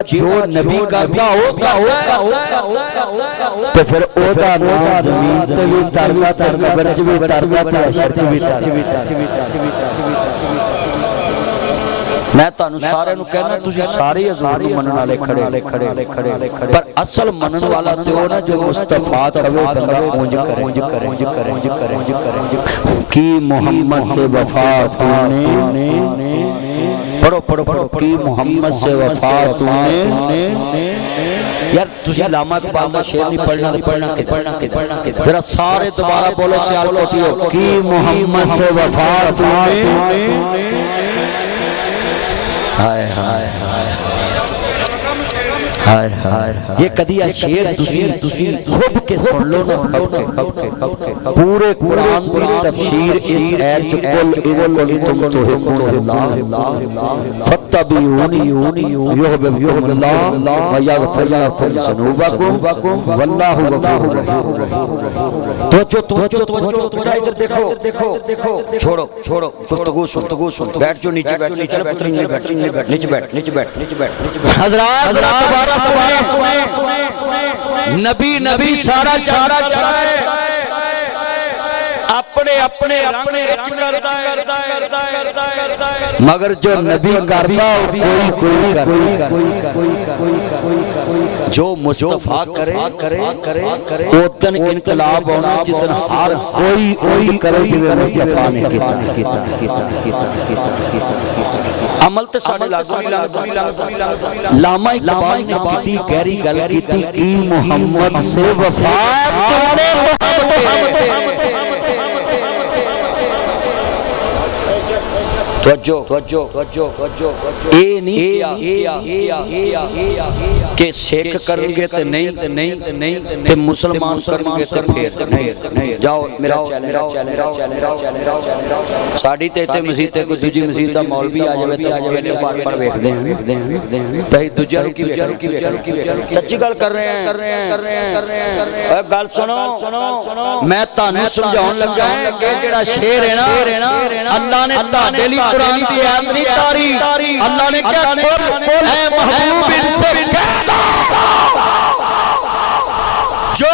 जो नबी करता होगा तो फिर ओदा नाम जमीन ते भी तरदा ते कब्र च भी तरदा ते हशर च भी मैं तुहानू सारे नू कहना तुसी सारे हजूर नू मनन वाले खड़े पर असल मनन वाला ते ओ ना जो मुस्तफा कवे बंदा ऊंज करे कि मोहम्मद से वफा तूने पढ़ो पढ़ो पढ़ो कि मोहम्मद से वफा तूने यार तुसी लामा इकबाल दा शेर नहीं पढ़ना ते पढ़ना के जरा सारे दोबारा बोलो सियालकोटियो कि मोहम्मद से वफा तूने हाय हाय हाय हाय जे कदी आ शेर तुसी खुद के सुन लो ना पूरे कुरान दी तफसीर इस आयत कुल इवल तुम तो है फत्तबिऊनी युहब्बुकुमुल्लाह व यगफिर लकुम ज़ुनूबकुम वल्लाहु गफूरुर रहीम। तो इधर देखो छोड़ो गुफ्तगू सुन बैठ जो नीचे बैठ हज़रात नबी सारा अपने रंग करता है मगर जो नबी करता कोई जो मुस्तफा करे उदन इनकलाब होना जिदन हर कोई करे जिवे मुस्तफा ने कीता अमल ते साडे लामा इकबाल ने बड़ी गहरी गल कीती कि मोहम्मद से वफा तूने ए नहीं कि सिख करेंगे ते नहीं ते मुसलमान करेंगे ते फिर नहीं जाओ मेरा साडी ते इत्थे मस्जिद ते कोई दूजी मस्जिद दा मौलवी आ जावे ते पढ़ वेखदे हैं ते दूजियां नु की सच्ची गल कर रहे हैं ओए गल सुनो मैं तानू समझाउन लगा कि जेड़ा शेर है ना अल्लाह ने ताडे लिए कुरान की आयत नहीं तारी अल्लाह ने क्या कुल ऐ महबूब इनसे कह दो जो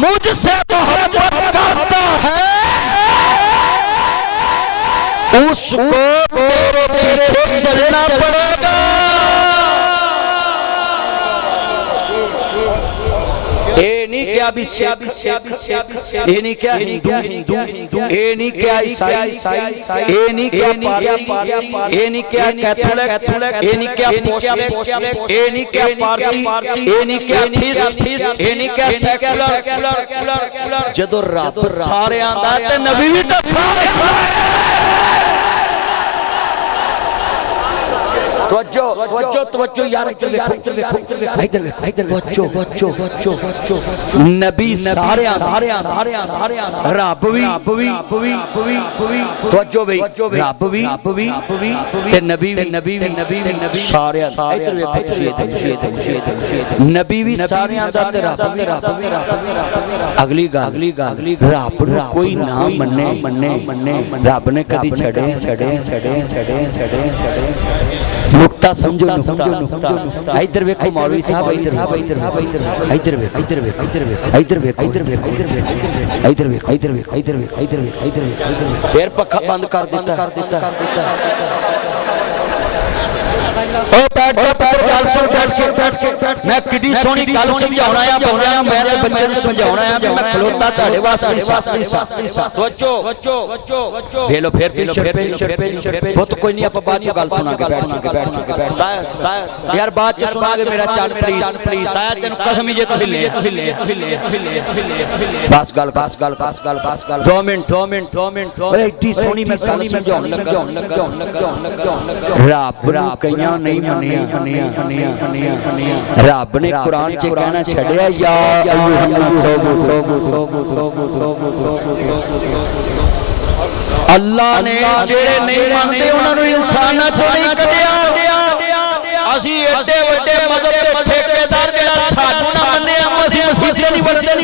मुझसे मोहब्बत करता है उसको तेरे पीछे चलना पड़ेगा। ये नहीं क्या ये नहीं क्या हिंदू ये नहीं क्या ईसाई ये नहीं क्या ये नहीं क्या कैथोलिक ये नहीं क्या मुस्लिम ये नहीं क्या पारसी ये नहीं क्या एथीस्ट ये नहीं क्या सेक्युलर जदों रब सारे आंदा ते नबी भी तो सारे तवज्जो यार इधर नबी सारे रब भी तवज्जो भाई रब भी ते नबी सारे नबी भी सारे ते रब अगली रब कोई ना मन्ने रब ने कदी छड़े नुक्ता समझो इधर देखो मौलवी साहब इधर फिर पक्का बंद कर देता मैं कितनी सोहनी गल समझाउणा है मैं ते बच्चे नूं समझाउणा है मैं खलोता तुहाडे वास्ते सोचो वेलो फिर बहुत कोई नहीं आप बाद गल सुनांगे बैठ चुके यार बाद च सुनांगे मेरा चल प्लीज आया तेनू कसम जे तू हिले बस गल 2 मिनट ओए इतनी सोहनी मैं गल समझाउण लगा रब कईयां नहीं मनिया रब ने कुरान च कहना छड़िया या अल्लाह ने जेड़े नहीं मानते उन्होंने इंसानां चों नहीं कढिया असी एडे वड्डे मजहब दे ठेकेदार जेड़ा साडू ना मन्ने असी मसीत नहीं बढ़ते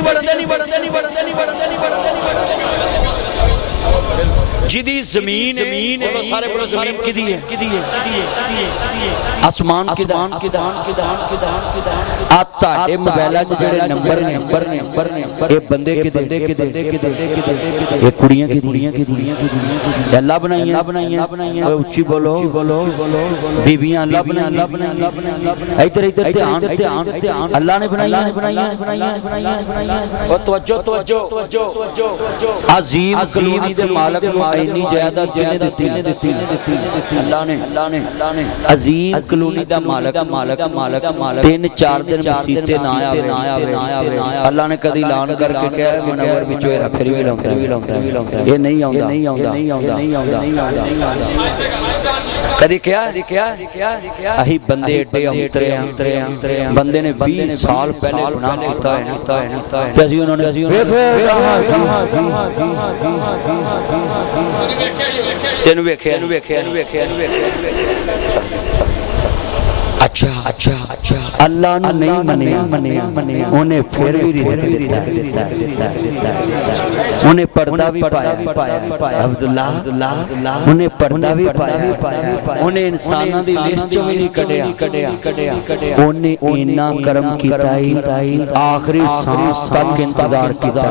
जिदी जमीन बोलो सारे बोलो जमीन किदी है आसमान किदा आता ए मोबाइल च जेड़े नंबर ने ये बंदे के ये कुड़ियां की अल्लाह बनाइयां ओए उच्ची बोलो बीबियां अल्लाह बनाइयां इधर ध्यान अल्लाह ने बनाइयां ओ तवज्जो अजीम कलूनी दे मालिक नु इन्नी जायदाद किने दित्ती अल्लाह ने अजीम कलूनी दा मालिक 3-4 दिन मसीते ना आवे अल्लाह ने कदी ऐलान करके कह मनवर विचों हेरा फिर भी लाउंदा ये नहीं आउंदा कदी क्या अही बंदे एडे अंतरे बंदे ने 20 साल पहले गुनाह कीता है ते असी उन्होंने तेनू वेखिया अच्छा अल्लाह ने नहीं मनिया उन्हें फिर भी रिज़्क़ दिता उन्हें पर्दा भी पाया अब्दुल्ला उन्हें पर्दा भी पाया उन्हें इंसानां दी लिस्ट चों भी नहीं कढ़िया उन्हें इन्ना करम कीता आखिरी सांस तक इंतजार कीता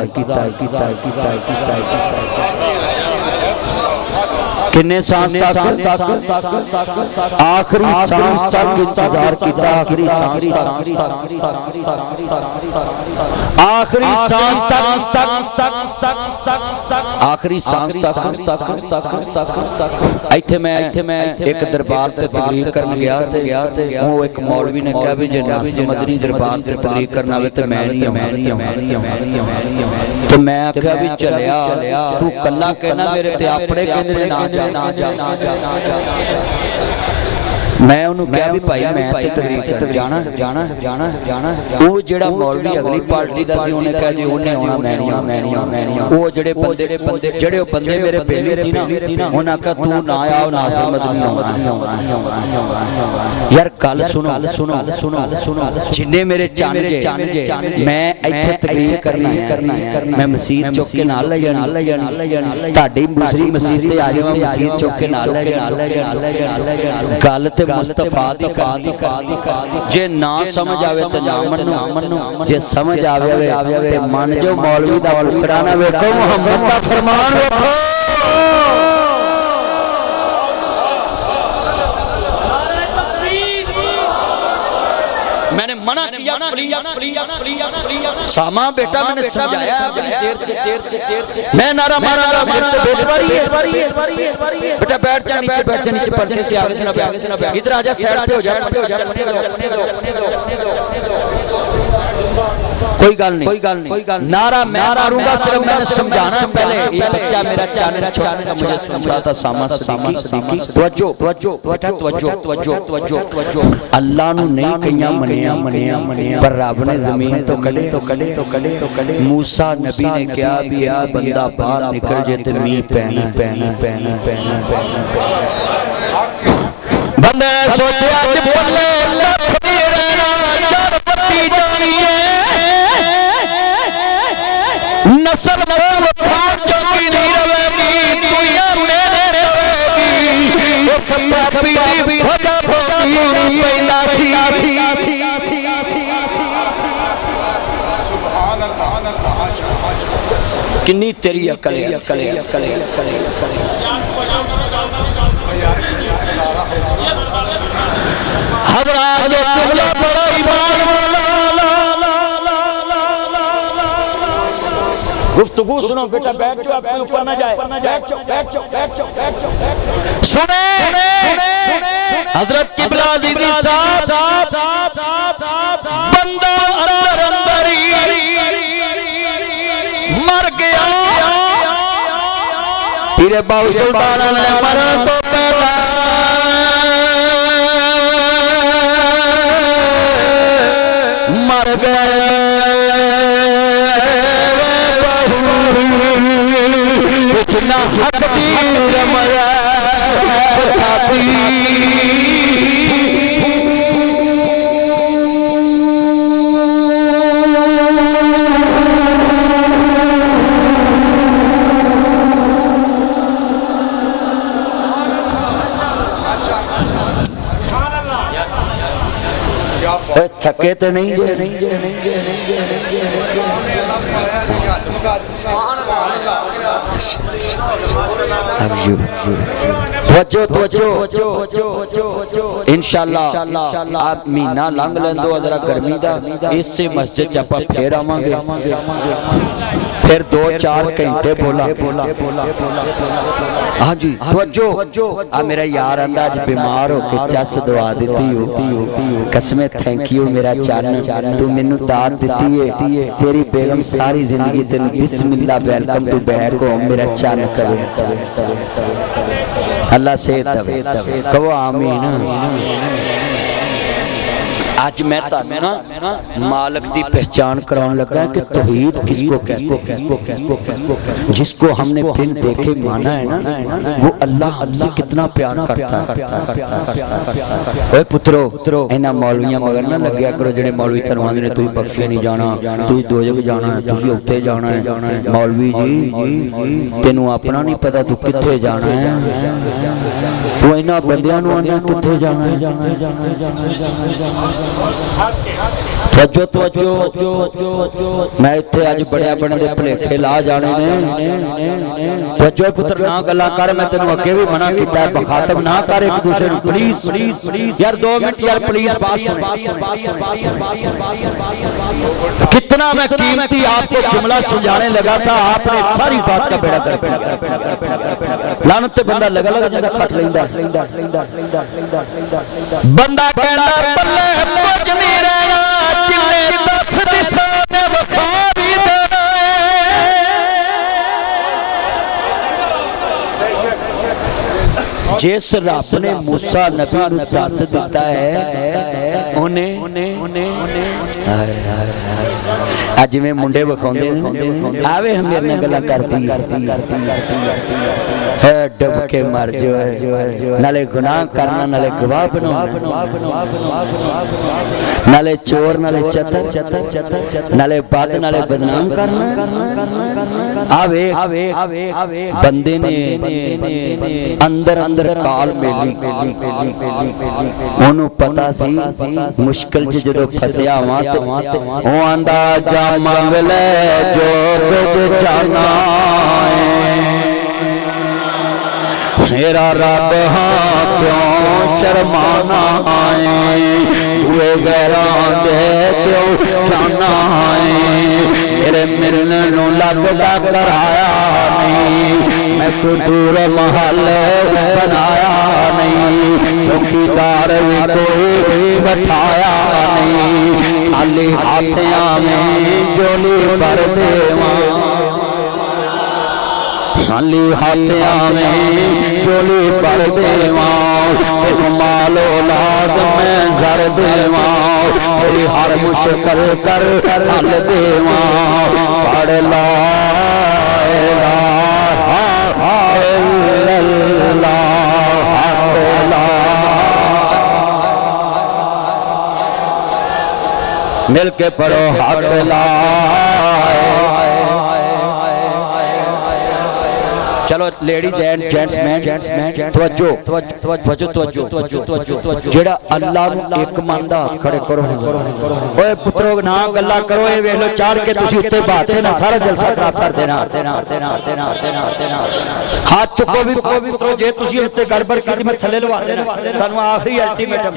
किन्ने सांस तक आखिरी सांस तक इंतजार किया आखिरी सांस तक इत्थे मैं एक दरबार ते तकरीर करन गया वो एक मौलवी ने कहा भी जे मदनी दरबार ते तकरीर करना वे ते मैं नहीं तो मैं आख्या भी चलिया तू कल्ला कहना मेरे ते अपने कहंदे ना मैं उन्होंने कहा भी भाई मैं ते तकरीर ते जाना वो जेड़ा मौलवी अगली पार्टी दा सी उन्हें कहा जी उन्हें आना मैं नहीं वो जेड़े बंदे मेरे बेली सी ना उन्हें कहा तू ना आओ ना समझ नहीं आना यार गल सुनो जिन्ने मेरे चांजे मैं इत्थे तकरीर करनी है मैं मसीत चुक के नाल ले जानी ਤੁਹਾਡੀ दूसरी मसीत ते आ जावां मसीत चुक के नाल ले जानी गल ते मुस्तफा दी जे ना समझ आवे ते ना मन्नो जे समझ आवे ते मन जो मौलवी दा टुकड़ा ना वेखो मुहम्मद दा फरमान वेखो मैंने मना किया प्लीज सामा बेटा मैंने समझाया बड़ी देर से मैं नारा मारा बेटा बैठ जा नीचे पर्दे से आगे से ना इधर आजा साइड पे हो जा चलने दो कोई गल नहीं नारा मैं मारूंगा सिर्फ मैंने समझाना है पहले ये बच्चा मेरा चाने छोटा मुझे समझाता सामा सदीकी तवज्जो अल्लाह नु नहीं कईयां मनिया पर रब ने जमीन तो कड़े मूसा नबी ने कहा भी आ बंदा बाहर निकल जे ते मींह पैना बंदे ने सोचा कि बोले नस्ल मौल खान चौकी नहीं रहेगी दुनिया मेरे रहेगी वो सब पीड़ी भजा भोगी पैदा सी सुभान अल्लाह किन्नी तेरी अकल हज़रात जो किबला बड़ा ईमान गुफ्तगू सुनो बेटा बैठ जाओ आपके ऊपर ना जाए बैठ जाओ सुने हजरत किबला अज़ीज़ी साहब बंदा अंदर ही मर गया पीरे बाऊ सुल्तान ने मरने तो पहला मर गया हक तीर मरा छाती थके तो नहीं जे इंशाअल्लाह आप महीना लंघ लेंदो जरा गर्मी दा इससे मस्जिद च आपां फिर आवांगे फिर 2-4 घंटे बोला हाँ जी तवज्जो आ मेरा यार आंदा अज बीमार हो के चस दवा दी हो कसमे थैंक यू मेरा चन तू मैनू दात दी है तेरी बेगम सारी जिंदगी तेन बिस्मिल्लाह वेलकम टू बैक हो मेरा चन करे अल्लाह सेहत दे कहो आमीन आज मैं ना मालिक की पहचान कराने लगा कि तौहीद किसको कहते हैं जिसको हमने बिन देखे माना है ना वो अल्लाह हमसे कितना प्यार करता है ओए पुत्रो इन्हां मौलवियां मगर ना लग्या करो जेडे मौलवी करवांदे ने तुसीं बख्शे नहीं जाना तुसीं दोजख जाना है तुसीं उत्ते जाना है मौलवी जी तेनू अपना नहीं पता तू कित्थे जाना है तू इन्हां बंदियां नूं आना कित्थे जाना है मैं इत्थे अज बड़े बड़े दे भुलेखे ला जाने ने तवज्जो पुत्र ना गल्लां कर मैं तेनू अगे भी मना कीता है बखातब ना कर एक दूसरे नूं प्लीज यार 2 मिनट यार प्लीज बात सुन कितना मैं कीमती आपको जुमला सुझाने लगा था आपने सारी बात का बेड़ा गर्क किया लानत ते बंदा लगा जांदा खट लैंदा बंदा कहंदा बल्ले कुछ नहीं रहना जिन्ने 10 दिशा ने वफा भी देना जिस रब ने मूसा नबी नूं दस दिता है उन्हें अज में मुंडे विखाउंदे आवे मेरे नाल गल्लां करदी है डब के मर जो नाले गुनाह करना नाले गवाह बनाना नाले चोर नाले चतर नाले बद नाले बदनाम करना आवे बंदे ने अंदर अंदर काल मेली ओनू पता सी मुश्किल च जदों फसिया वां ते ओ आंदा जा मंग ले जो कुछ जाना मेरा रब हाँ क्यों शर्माना है हुए गैरां दे क्यों जाना है मेरे मिलने नूं लगदा कराया नहीं मैं कोई दूर महल बनाया नहीं चौकीदार भी कोई बैठाया नहीं खाली हाथियां में जोली भर देवां खाली हाथियां में चोली भर देवां माल औलाद में जर देवां तेरी हर मुश्किल कर हल देवां पढ़ ला इलाहा इल्लल्लाह मिल के पढ़ो हक ला चलो लेडीज एंड जेंट्समैन तवज्जो जेड़ा अल्लाह नु एक मनदा हाथ खड़े करो ओए पुत्रो ना गल्ला करो ये वेख लो चार के तुसी उत्ते बाते ना सारा जलसा खराब कर देना हाथ चुको भी पुत्रो जे तुसी उत्ते गड़बड़ कीती मैं थले लवा देना तन्नू आखरी अल्टीमेटम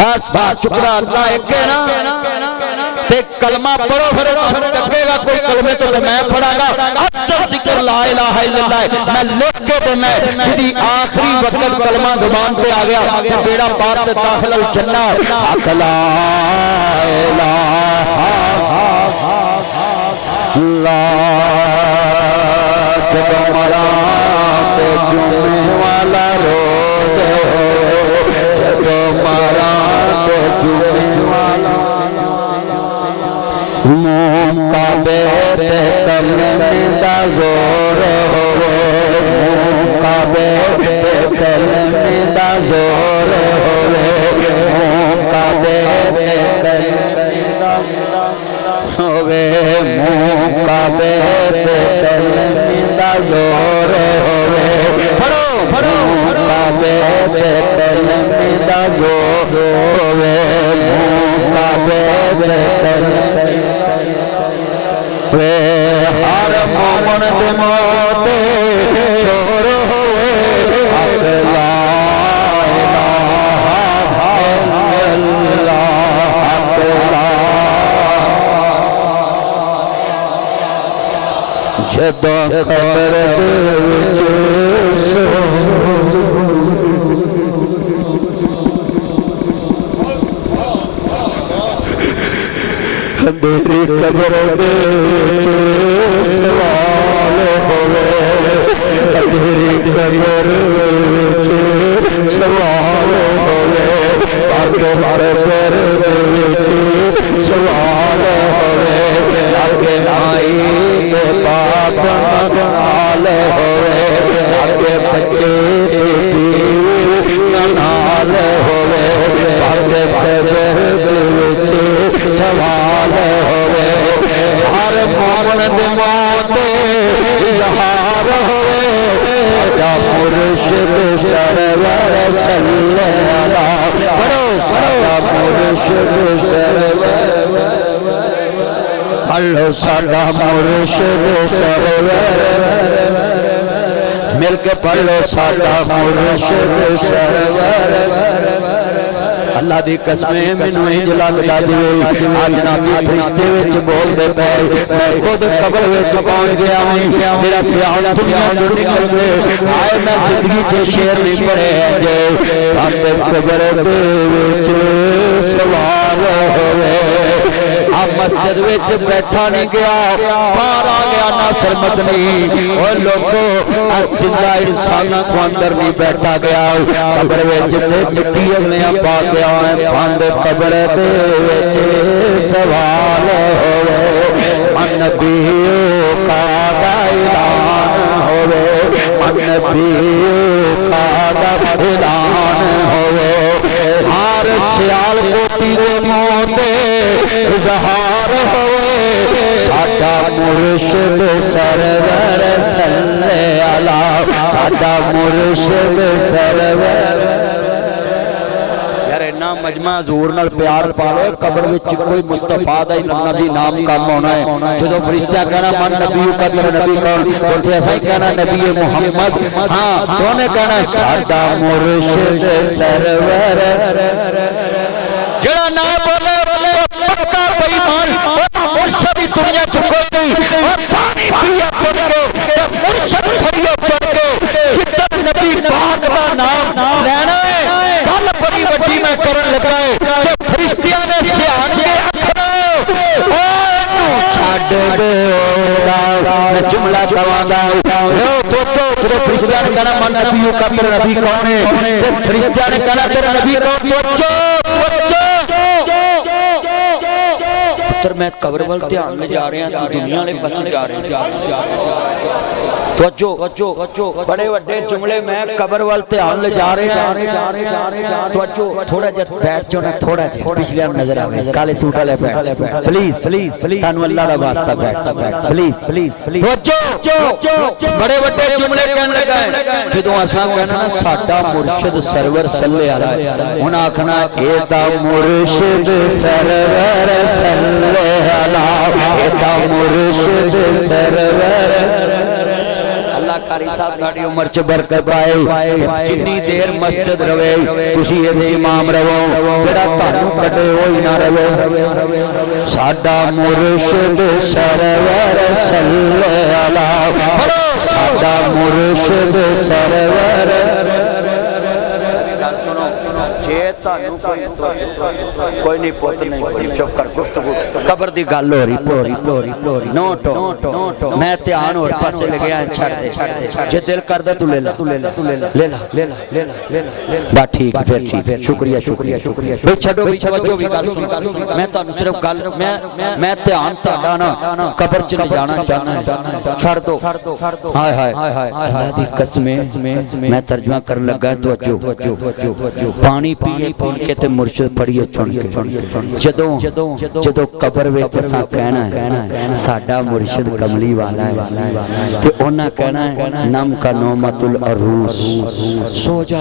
बस चुकदा अल्लाह एक है ना ते कलमा पढ़ो फिर लगेगा कोई कलमे तो मैं पढ़ागा अफजल जिक्र ला इलाहा इल्लल्लाह मैं लिख के देना जिदी आखिरी वक्त कलमा जुबान पे आ गया ते बेड़ा पार ते दाखिल अल जन्नह हक ला इलाहा इल्लल्लाह जब मरा ते जुमे वाला रोज जब मरा ते जुमे वाला मुकाबे पे कलमे दा जोर होवे मुकाबे पे कलमे दा जोर होवे मुकाबे पे कलमे दा होवे मुकाबे पे कलमे दा जोर होवे पढ़ो मुकाबे पे कलमे दा जोर होवे मोमन दे मोते शोर होवे हक ला इलाहा इल्लल्लाह हक ला जदों कब्र दे विच अंधेरी कब्र दे सवाल होवे अंधेरी कब्र सवाल होवे कब्र सवाल होवे लागे नाई के पाप नाल होवे लागे बच्चे नाल होवे कब्र सवाल होवे हर मोमन दे मौते इजहार होवे साडा मुर्शिद सरवर सल्लल्लाहु अलैहि पढ़ो साडा मुर्शिद सरवर अल्लाह साडा मुर्शिद सरवर मिलके पढ़ लो साडा मुर्शिद सरवर अल्लाह दी कसमें मैनू इंज लगदा जिवें अज नबी फरिश्ते विच बोलदे पे मैं खुद कब्र विच पहुंच गया हूं मेरा ख्याल दुनिया जो निकल गए आए मैं जिंदगी से शेर नहीं पढ़े जे अंदर कब्र दे विच सवाल होवे आप मस्जिद विच बैठा नहीं गया बाहर आ गया नासर मदनी और लोगों जिंदा इंसानों को अंदर नहीं बैठा गया कब्र विच ते मिट्टी अगले पा गया बंद कब्र दे विच सवाल होवे मन नबियों का ऐलान होवे मन नबियों का ऐलान होवे हर सियाल कोटी दे मोते इजहार होवे साडा मुर्शिद सरवर सल्लल्लाहु अलैहि साडा मुर्शिद सरवर मजमा हजूर नाल प्यार पा लो कब्र विच कोई मुस्तफा दा नबी नाम कम होना है जो फरिश्ता कहना मन नबी का तेरा नबी कौन उठे ऐसा ही कहना नबी मुहम्मद हां दोने कहना साडा मुर्शिद सरवर जेड़ा ना बोले पक्का बेईमान मुर्शिद की दुनिया च कोई नहीं और पानी पिया पड़ के मुर्शिद फरियो पड़ के जितना नबी पाक दा नाम लेना है गल बड़ी वड्डी मैं करन लगा है कि फरिश्तियां ने सियान के अखरो ओ छड्ड दे मैं जुमला कवांगा लो तो तेरे फरिश्तियां ने कहना मन नबी का तेरा नबी कौन है ते फरिश्तियां ने कहना तेरा नबी कौन पुत्र मैं कब्र वाल ध्यान में जा रहे हैं तू दुनिया वाले पासे जा रहे हैं बड़े वड्डे जुमले मैं कब्र वाल ध्यान ले जा रहे हैं थोड़ा जिहा बैठ जाओ ना थोड़ा जिहा पिछले नजर आवे काले सूट वाले बैठ प्लीज तानू अल्लाह दा वास्ता बैठ प्लीज बड़े वड्डे जुमले कहन लगा जदों असां कहना ना साडा मुर्शिद सरवर सल्लल्लाहु अलैहि हुन आखना ए दा मुर्शिद सरवर सल्लल्लाहु अलैहि ए दा मुर्शिद सरवर कारी साहब गाड़ी उम्र च बरकत पाए जिन्नी देर मस्जिद रवे तुसी इहदे इमाम रहो जेड़ा तानू कटे होई ना रवे साडा मुर्शिद सरवर सल्लल्लाहु अलैहि साडा मुर्शिद सरवर जे तानू कोई नहीं पुत नहीं चुप कर गुफ्तगू कब्र दी गल हो रही नोट मैं ध्यान और पासे ले गया छड़ दे जे दिल करदा तू ले ला बा ठीक फिर शुक्रिया भाई छड्डो भी गल मैं तानू सिर्फ गल मैं ध्यान ताड़ा ना कब्र च नहीं जाना चाहना छड़ दो हाय अल्लाह दी कसमें मैं तर्जुमा करन लगा तवज्जो पानी पीए के ते मुर्शिद पढ़िए चुन के जदों कब्र विच असां कहना साडा मुर्शिद कमली वाला है ते ओना कहना नम का नौमतुल अरूस सो जा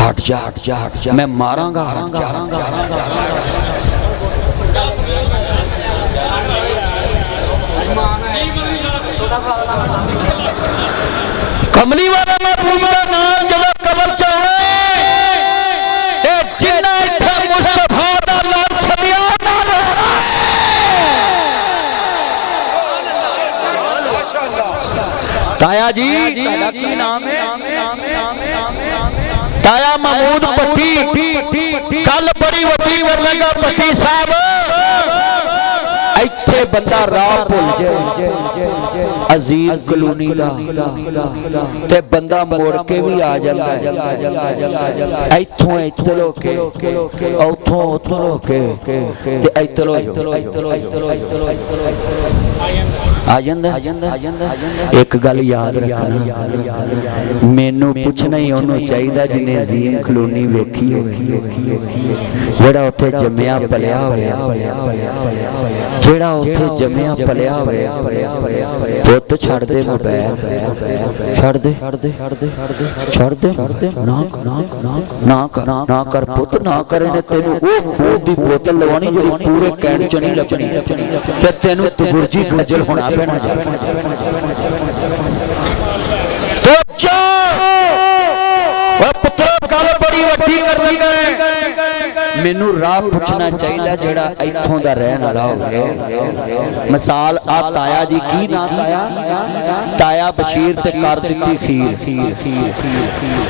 हट जा मैं मारांगा हट जा कमली वाला महबूब का नाम जब कबर चाहे ते जिन्ना इत्थे मुस्तफा दा नाम छपिया ना ताया जी ताया की नाम है ताया महमूद पट्टी कल बड़ी वड्डी वर्लेगा पट्टी साहब ਇੱਥੇ ਬੰਦਾ ਰਾਹ ਭੁੱਲ ਜਾਏ ਅਜ਼ੀਮ ਕਲੋਨੀ ਦਾ ਤੇ ਬੰਦਾ ਮੁੜ ਕੇ ਵੀ ਆ ਜਾਂਦਾ ਹੈ ਇੱਥੋਂ ਇੱਧਰ ਹੋ ਕੇ ਉੱਥੋਂ ਉੱਧਰ ਹੋ ਕੇ ਤੇ ਇੱਧਰ ਹੋ ਆ ਜਾਂਦਾ ਇੱਕ ਗੱਲ ਯਾਦ ਰੱਖਣਾ ਮੈਨੂੰ ਪੁੱਛਣਾ ਹੀ ਉਹਨੂੰ ਚਾਹੀਦਾ ਜਿਹਨੇ ਅਜ਼ੀਮ ਕਲੋਨੀ ਵੇਖੀ ਹੋਵੇ ਜਿਹੜਾ ਉੱਥੇ ਜੰਮਿਆ ਪਲਿਆ ਹੋਇਆ ਜਿਹੜਾ ਉੱਥੇ ਜੰਮਿਆ ਪਲਿਆ ਹੋਇਆ ਪੁੱਤ ਛੱਡ ਦੇ ਮੋਬਾਈਲ ਛੱਡ ਦੇ ਨਾ ਕਰ ਪੁੱਤ ਨਾ ਕਰੇ ਨੇ ਤੈਨੂੰ ਉਹ ਖੂਨ ਦੀ ਬੋਤਲ ਲਵਾਉਣੀ ਜਿਹੜੀ ਪੂਰੇ ਕੈਨ ਚ ਨਹੀਂ ਲੱਭਣੀ ਤੇ ਤੈਨੂੰ ਤਬੁਰਜੀ ਖੱਜਲ ਹੋਣਾ ਪੈਣਾ ਜਾ ਪੁੱਤਰ ਗੱਲ ਬੜੀ ਵੱਡੀ ਕਰਨੀ ਗਏ ਮੈਨੂੰ ਰਾਹ ਪੁੱਛਣਾ ਚਾਹੀਦਾ ਜਿਹੜਾ ਇੱਥੋਂ ਦਾ ਰਹਿਣ ਵਾਲਾ ਹੋਵੇ ਮਿਸਾਲ ਆ ਤਾਇਆ ਜੀ ਕੀ ਨਾਮ ਤਾਇਆ ਬਸ਼ੀਰ ਤੇ ਕਰ ਦਿੱਤੀ ਖੀਰ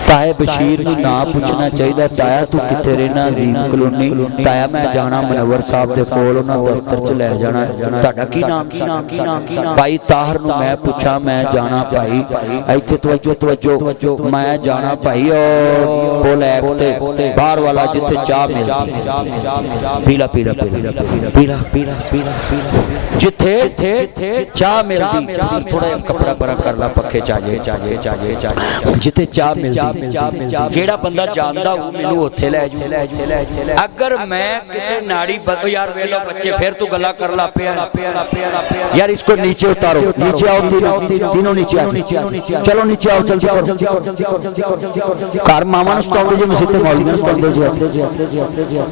ਤਾਇਆ ਬਸ਼ੀਰ ਨੂੰ ਨਾ ਪੁੱਛਣਾ ਚਾਹੀਦਾ ਤਾਇਆ ਤੂੰ ਕਿੱਥੇ ਰਹਿਣਾ ਅਜ਼ੀਮ ਕਲੋਨੀ ਤਾਇਆ ਮੈਂ ਜਾਣਾ ਮਨਵਰ ਸਾਹਿਬ ਦੇ ਕੋਲ ਉਹਨਾਂ ਦਫ਼ਤਰ ਚ ਲੈ ਜਾਣਾ ਤੁਹਾਡਾ ਕੀ ਨਾਮ ਭਾਈ ਤਾਹਰ ਨੂੰ ਮੈਂ ਪੁੱਛਾਂ ਮੈਂ ਜਾਣਾ ਭਾਈ ਇੱਥੇ ਤਵੱਜੋ ਮੈਂ ਜਾਣਾ ਭਾਈ ਉਹ ਬੋਲੈਕ ਤੇ ਬਾਹਰ ਵਾਲਾ ਜਿੱਥੇ ਚਾਹ ਮਿਲਦੀ ਪੀਲਾ ਜਿੱਥੇ ਚਾਹ ਮਿਲਦੀ ਥੋੜਾ ਕਪੜਾ ਪਰਾਂ ਕਰ ਲਾ ਪੱਖੇ ਚਾਜੇ ਜਿੱਥੇ ਚਾਹ ਮਿਲਦੀ ਜਿਹੜਾ ਬੰਦਾ ਜਾਣਦਾ ਉਹ ਮੈਨੂੰ ਉੱਥੇ ਲੈ ਜਾਊ ਅਗਰ ਮੈਂ ਕਿਸੇ ਨਾੜੀ ਯਾਰ ਵੇਖ ਲੋ ਬੱਚੇ ਫਿਰ ਤੂੰ ਗੱਲਾਂ ਕਰ ਲਾ ਪਿਆ यार इसको नीचे उतारो नीचे आओ तीनों नीचे आओ चलो नीचे आओ जल्दी घर मामा ਨੂੰ ਸਤਾਉਂਦੇ ਜੇ ਮਸੀਤੇ ਮੌਲਵੀ ਨੂੰ ਸਤਾਉਂਦੇ ਜੇ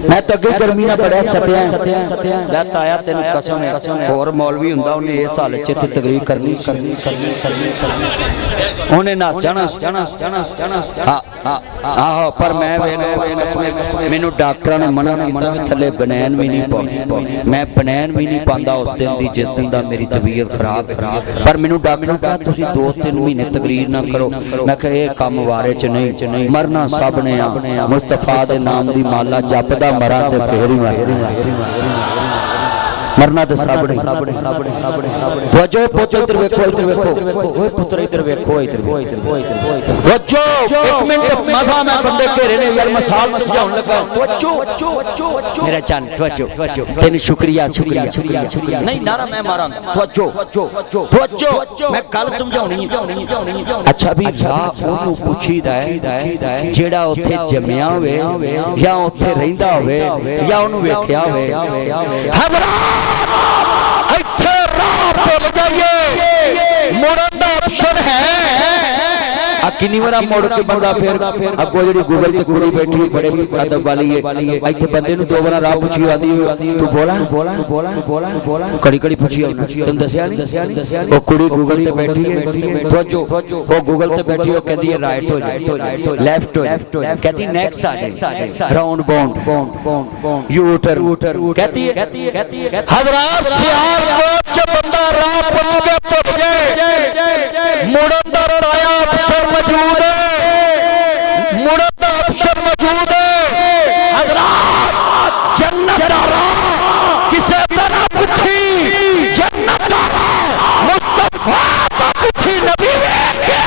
ਮੈਂ ਤਾਂ ਅੱਗੇ ਗਰਮੀ ਨਾਲ ਬੜਿਆ ਸਤਿਆ ਲੈ ਤਾਇਆ ਤੈਨੂੰ ਕਸਮ ਹੈ ਹੋਰ ਮੌਲਵੀ ਹੁੰਦਾ ਉਹਨੇ ਇਸ ਹਾਲਤ 'ਚ ਇੱਥੇ ਤਕਰੀਰ ਕਰਨੀ ਉਹਨੇ ਨੱਸ ਜਾਣਾ ਆਹੋ ਪਰ ਮੈਂ ਮੈਨੂੰ ਡਾਕਟਰਾਂ ਨੇ ਮਨਾ ਕੀਤਾ ਵੀ ਥੱਲੇ ਬਨੈਨ ਵੀ ਨਹੀਂ ਪਾਉਣੀ ਮੈਂ ਬਨੈਨ ਵੀ ਨਹੀਂ ਪਾਉਂਦਾ ਉਸ ਦਿਨ ਦੀ ਜਿਸ ਦਿਨ ਦਾ ਮੇਰੀ ਤਬੀਅਤ ਖਰਾਬ ਪਰ ਮੈਨੂੰ ਡਾਕਟਰ ਕਹਾ ਤੁਸੀਂ 2-3 ਮਹੀਨੇ ਤਕਰੀਰ ਨਾ ਕਰੋ ਮੈਂ ਕਿਹਾ ਇਹ ਕੰਮ ਵਾਰੇ 'ਚ ਨਹੀਂ ਮਰਨਾ ਸਭ ਨੇ ਆ ਮੁਸਤਫਾ ਦੇ ਨਾਮ ਦੀ ਮਾਲਾ ਜਪਦਾ ਮਰਾਂ ਤੇ ਫੇਰ ਹੀ मरना तो साबड़े वजो पुत्र इधर देखो ओए पुत्र इधर देखो वजो एक मिनट मजा मैं बंदे घेरे ने यार मिसाल समझाउन लगा वजो मेरा जान वजो तेन शुक्रिया नहीं नारा मैं मारा वजो मैं गल समझाउनी अच्छा भी राह ओनू पुछीदा है जेड़ा उत्थे जम्मिया होवे या उत्थे रहिंदा होवे या ओनू वेखिया होवे ਇੱਥੇ ਰਾਹ ਭੁੱਲ ਜਾਈਏ ਮੁੜਨ ਦਾ ਆਪਸ਼ਨ ਹੈ ਆ ਕਿੰਨੀ ਵਾਰ ਮੁੜ ਕੇ ਬੰਦਾ ਫਿਰ ਅੱਗੋਂ ਜਿਹੜੀ ਗੂਗਲ ਤੇ ਕੁੜੀ ਬੈਠੀ ਬੜੇ ਅਦਬ ਵਾਲੀ ਹੈ ਇੱਥੇ ਬੰਦੇ ਨੂੰ 2 ਵਾਰ ਰਾਹ ਪੁੱਛੀ ਆਂਦੀ ਤੂੰ ਬੋਲਾ ਕੜੀ ਪੁੱਛੀ ਤੈਨੂੰ ਦੱਸਿਆ ਨਹੀਂ ਉਹ ਕੁੜੀ ਗੂਗਲ ਤੇ ਬੈਠੀ ਹੈ ਉਹ ਗੂਗਲ ਤੇ ਬੈਠੀ ਉਹ ਕਹਿੰਦੀ ਹੈ ਰਾਈਟ ਹੋ ਜਾ ਲੈਫਟ ਹੋ ਜਾ कहती नेक्स्ट आ जाए राउंड बाउंड यू टर्न कहती है हजरत सियालकोट च बंदा राह पुछ के भुल जाए मुड़न दा राया अफसर मौजूद है मुड़न दा अफसर मौजूद है हजरत जन्नत दा राह किसे दा ना पुछी जन्नत दा राह मुस्तफा दा पुछी नबी वेख के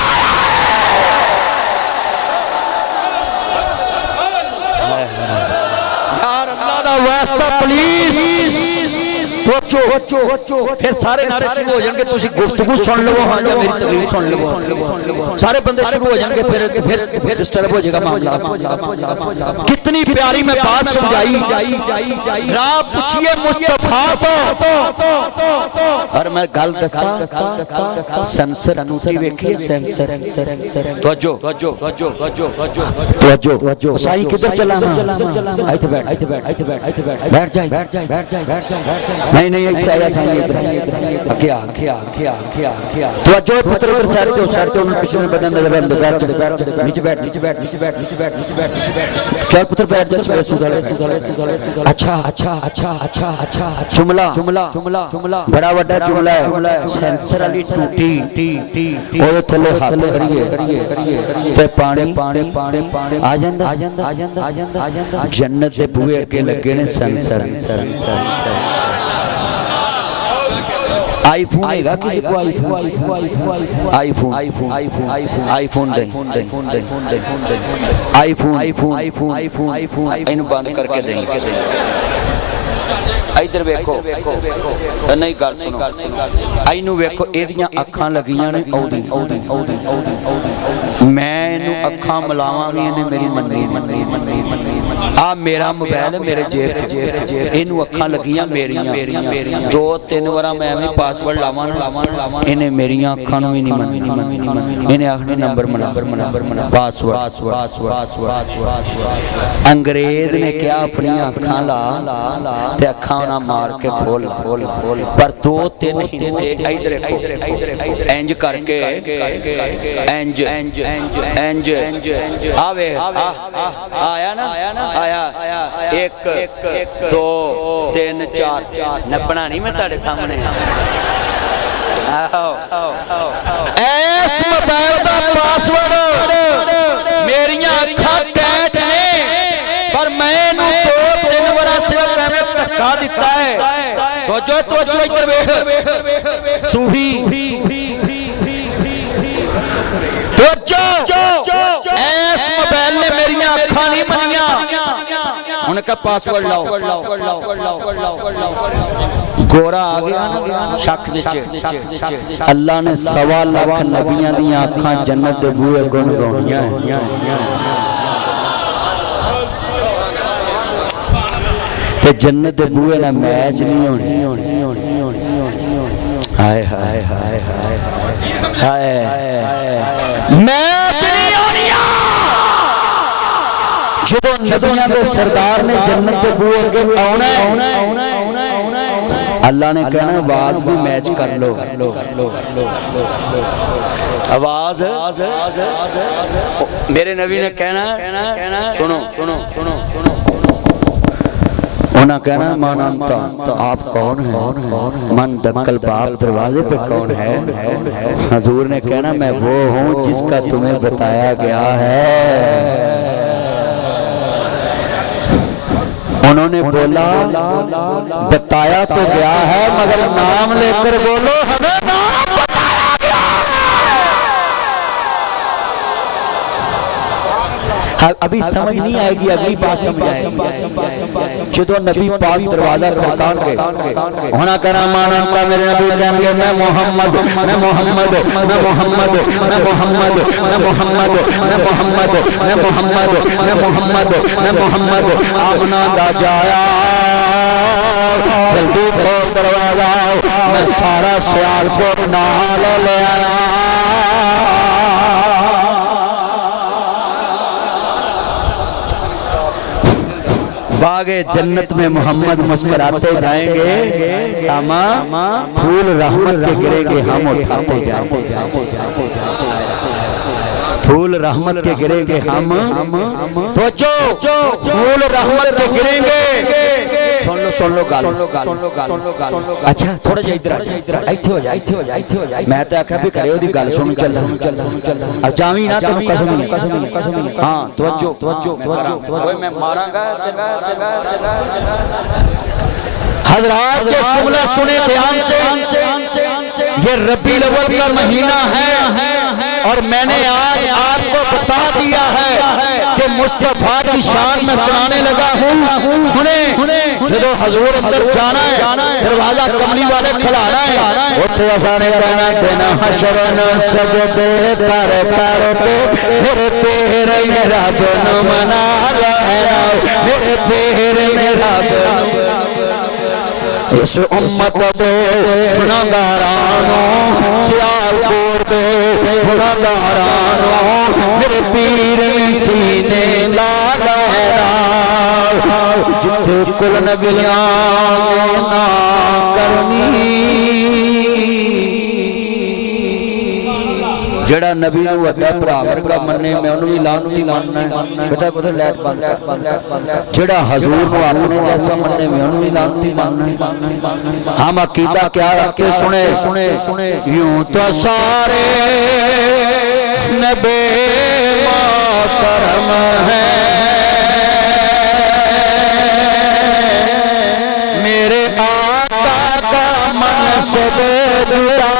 वास्ता प्लीज सोचो फिर सारे नारे शुरू हो जाएंगे तुसी गुफ्तगू सुन लो हां या मेरी तकरीर सुन लो सारे बंदे शुरू हो जाएंगे फिर डिस्टर्ब हो जाएगा मामला कितनी प्यारी मैं बात समझाई राह पूछिए मुस्तफा तो और मैं गल दसा सेंसर टूटी देखिए सेंसर तवज्जो साईं किधर चला इथे बैठ जा नहीं नहीं इथे आया साईं आगे आ तो जो पुत्र उधर सारे जो सारे तो उन्होंने पिछले बदन नजर बंद नीचे बैठ चल पुत्र बैठ जा सुधाले अच्छा जुमला बड़ा बड़ा जुमला है सेंसर वाली टूटी ओए थले हाथ करिए ते पानी आ जांदा जन्नत दे बूहे अगे लगे ने सेंसर आईफोन हैगा किसी को आईफोन इन बंद करके देंगे इधर वेखो नहीं गल सुनो इनू वेखो एदियां अखां लगियां ने मैं इनू अखां मिलावां भी इन्हें मेरी मन्नी आ मेरा मोबाइल मेरे जेब इनू अखां लगियां मेरियां 2-3 बार मैं भी पासवर्ड लावां इन्हें मेरियां अखां नूं भी नहीं मन्नी इन्हें आखने नंबर पासवर्ड अंग्रेज ने क्या अपनी अखां ला ते अखां ना मार के खोल पर 2-3 हिस्से इधर इंज करके इंज आवे आया ना आया 1 2 3 4 नपना नहीं मैं तेरे सामने इस मोबाइल का पासवर्ड मेरियां अखां टैट ने पर मैं धक्का दिता है तो इधर वेख सूफी इस मोबाइल ने मेरियां अखां नहीं मनियां उन्हें कहा पासवर्ड लाओ गोरा आ गया शक विच अल्लाह ने 1.25 लाख नबियां दी अखां जन्नत दे बूहे गुण गाउणियां ते जन्नत दे बूहे ना मैच नहीं होनी हाय हाय हाय हाय हाय मैच नहीं होनी जो नबियां दे सरदार ने जन्नत दे बूहे अगे आउणा अल्लाह ने कहना आवाज भी मैच कर लो आवाज मेरे नबी ने कहना सुनो उन्हें कहना मन अंता आप कौन है मन दक्कल बाप दरवाजे पे कौन है हजूर ने कहना मैं वो हूँ जिसका तुम्हें बताया गया है उन्होंने बोला बताया तो गया है मगर नाम लेकर बोलो हमें नाम बताया गया है अभी समझ नहीं आएगी अगली बात समझाएगी जो नबी पाक दरवाजा खटखटान के होना कहना मानता मेरे नबी कहेंगे मैं मोहम्मद मैं मोहम्मद मैं मोहम्मद मैं मोहम्मद मैं मोहम्मद मैं मोहम्मद मैं मोहम्मद मैं मोहम्मद मैं मोहम्मद आमना दा जाया जल्दी खोल दरवाजा मैं सारा सियालकोट नाल ले आया बागे जन्नत में मोहम्मद मुस्कुराते जाएंगे सामा फूल रहमत के गिरेंगे हम उठाते जाएंगे फूल रहमत के गिरेंगे हम तो जो फूल रहमत के गिरेंगे सुन लो गाल अच्छा थोड़ा जा इधर इथे हो जा मैं तो आखा भी करे ओदी गल सुन चल अब जावी ना तेनु कसम हां तवज्जो ओए मैं मारांगा हजरात के जुमला सुने ध्यान से ये रबीउल अव्वल का महीना है और मैंने आज आपको बता दिया है कि मुस्तफा की शान में सुनाने लगा हूँ जो हजूर अंदर जाना है दरवाजा कमली वाले खिलाना है उठे असाने कहना देना हशरन सजदे पर पे मेरे पैर मेरा बन मना रहना मेरे पैर मेरा इस उम्मत दे गुनाहगारानो सियालकोट दे गुनाहगारानो मेरे पीर सीने ला लहरा जिथे कुल नबियां ना करनी जड़ा नबी नूं वड्डा भरा वर्गा मन्ने मैं उन्होंने भी लानती मानना बेटा पता लाइट बंद कर जड़ा हजूर नूं अपने जैसा मन्ने मैं उन्होंने भी लानती मानना हम अकीदा क्या रखते सुने सुने सुने यूं तो सारे नबी मोहतरम हैं मेरे आका का मनसब बुरा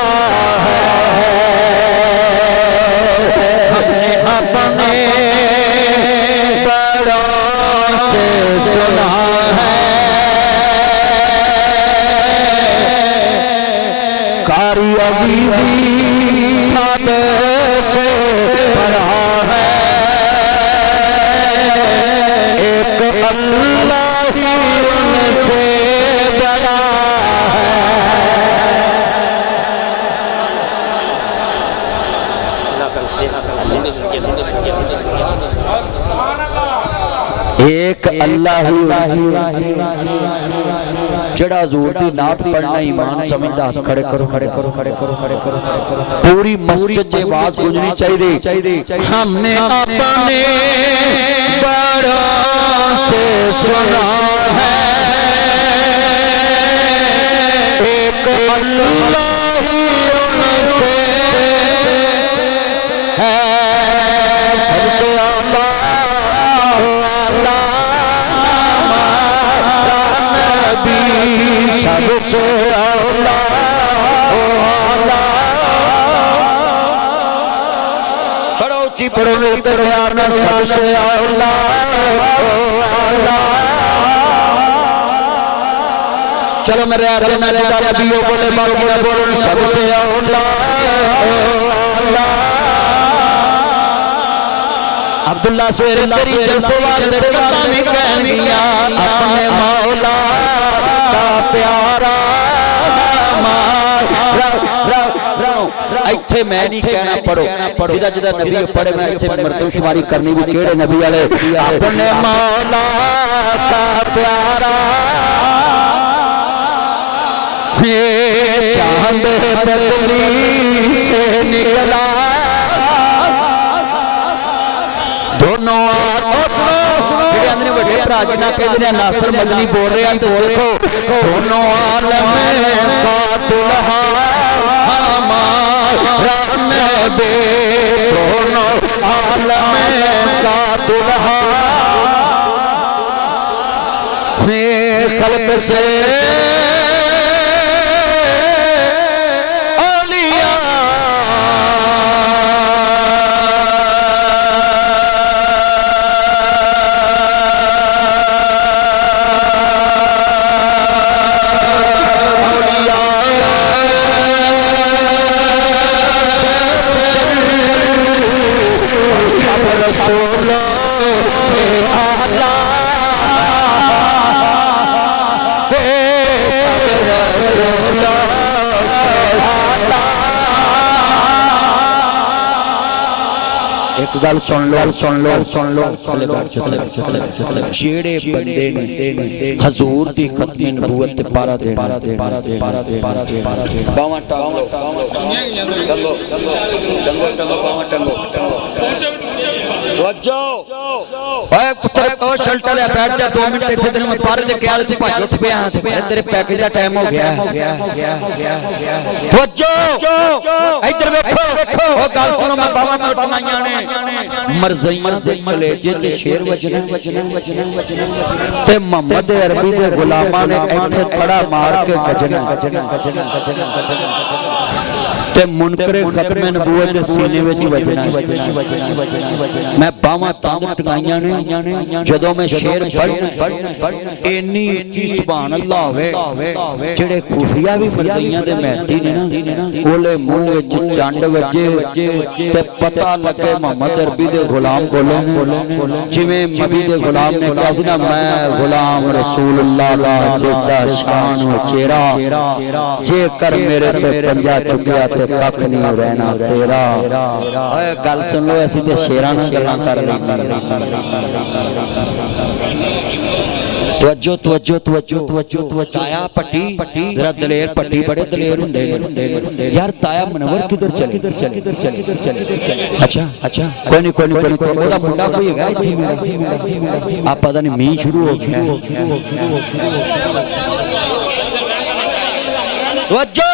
एक अल्लाह ही जड़ा हजूर दी नात पढ़ना ईमान समझदा खड़े करो खड़े करो खड़े करो खड़े करो पूरी मस्जिद च आवाज गूंजनी चाहिए हमने अपने बड़ों से सुना है एक अल्लाह ही उनसे है सबसे बड़ा ऊंची पढ़ो मेरे प्यार ना सबसे आला चलो मेरे आगे ना जगा नबियों बोले बाकी ना बोलो सबसे आला अब्दुल्ला सवेरे तेरी जलसे वास्ते कदम ही कह दिया अपने मौला का प्यारा इत्थे मैं नहीं कहना पढ़ो जिदा जिदा नबी पढ़े मैं इत्थे मर्दमशुमारी करनी भी केड़े नबी वाले अपने मौला का प्यारा ये चांद बदली से निकला दोनों नासर मदनी बोल रहे हैं तो देखो दोनों आलम का दुल्हा हमारा नबी दोनों आलम का दुल्हा खल्क से गल सुन लो जेड़े बंदे ने हजूर दी खत्मी नबूवत ते पारा देना बावा टांगो टंगो तवज्जो ओए पुत्र ओ शल्टर ले बैठ जा 2 मिनट इथे तेरे मैं पारे दे ख्याल तू भज उठ पिया तेरे पैकेज दा टाइम हो गया तवज्जो इधर देखो ओ गल सुनो मैं बावा नाल सुनाइयां ने मरज़ियां दे कलेजे च शेर वजना ते मोहम्मद अरबी दे गुलामां ने इथे खड़ा मार के गजना ते मुनकरे खत्मे नबूवत दे सीने विच वजना मैं बावां तां टंगाइयां ने जदों मैं शेर पढ़ इन्नी उच्ची सुभान अल्लाह होवे जेड़े खुफिया भी मरज़ियां दे महती ने ना ओले मुंह विच चंड वजे ते पता लगे मोहम्मद अरबी दे गुलाम बोले जिवें नबी दे गुलाम ने कहा सी ना मैं गुलाम रसूलुल्लाह दा जिसदा शान चेहरा जेकर मेरे ते पंजा चुकिया ते कख नहीं रहना तेरा ओए गल सुन लो ऐसी ते शेरां नाल गल्लां कर लैंदे तवज्जो तवज्जो तवज्जो तवज्जो तवज्जो ताया पट्टी जरा दलेर पट्टी बड़े दलेर हुंदे ने यार ताया मनवर किधर चले अच्छा अच्छा कोई नहीं ओदा मुंडा कोई हैगा इत्थे आप पता नहीं मींह शुरू हो गया तवज्जो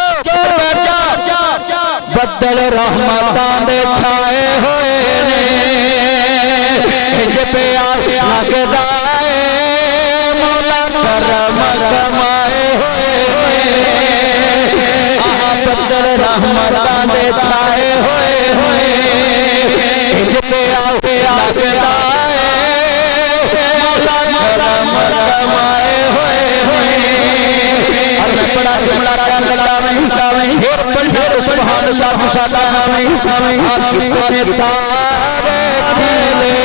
बदल रहमतां दे छाए होए ने इंज पे लगदा कमाए हुए बदल रहमतां दे छाए हुए लगदा कमाए हुए बड़ा जुमला कर लगा सुभान अल्लाह सादा नाम कितने तारे खिले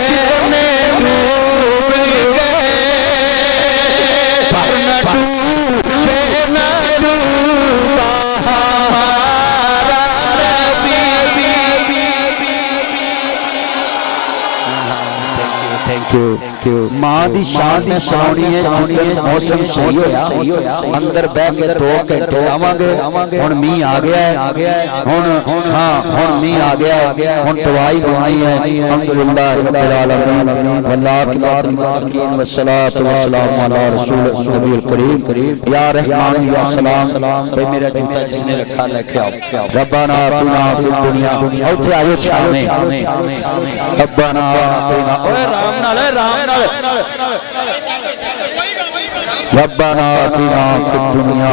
कितने डूब गए पर न डूबे न डूबा हमारा नबी थैंक यू मां दी शान में सोनी है मौसम सही होया अंदर बैठ के 2 घंटे आवांगे हुन मींह आ गया है हुन हां हुन मींह आ गया है हुन दवाई बनाई है अल्हम्दुलिल्लाह रब्बिल आलमीन वल्लाहि वस्सलातु वस्सलामु अला रसूल नबील करीम या रहमान या सलाम भाई मेरा जूता जिसने रखा लेके आओ रब्बाना आतिना फिद दुनिया उठे आयो छावे रब्बाना आतिना ओए राम नाल रब्बाना आतिना फिद दुनिया